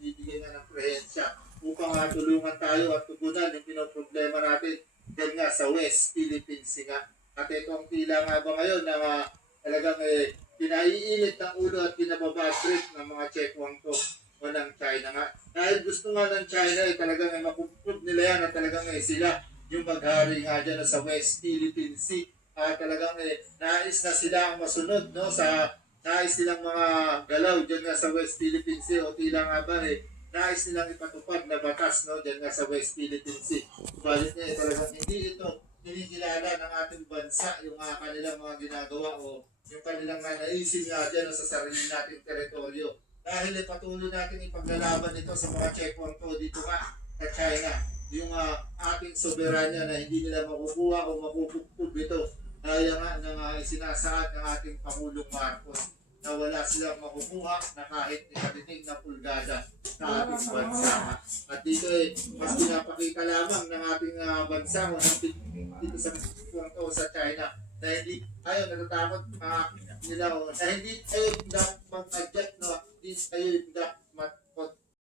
nagbibigay nga ng presensya upang tulungan tayo at tugunan yung pinoproblema natin dyan nga sa West Philippine Sea nga. At ito ang tila nga ba ngayon na talagang pinaiinit ng ulo at pinababad trip ng mga Chekwan ko o ng China nga. Dahil gusto nga ng China talagang makuprove nila yan at talagang sila yung maghari nga dyan sa West Philippine Sea. Talagang nais na sila ang masunod no, sa nais nilang mga galaw dyan nga sa West Philippine Sea o tila nga ba nais nilang ipatupad na batas no, dyan nga sa West Philippine Sea. Subalit talagang hindi ito kinikilala ng ating bansa yung kanilang mga ginagawa o yung kanilang naisin nga dyan sa sarili nating teritoryo. Dahil patuloy natin ipaglalaban ito sa mga checkpoint ko dito nga sa China. Yung ating soberanya na hindi nila makukuha o mapupukpub ito. Kaya nga ng isinasaad ng ating Pangulong Marcos na wala silang makukuha na kahit ikatinig na pulgada sa ating bansa. At dito mas pinapakita lamang ng ating bansa o dito sa punto sa China na hindi tayo natatakot nila o na hindi tayo mag-adjust no, hindi tayo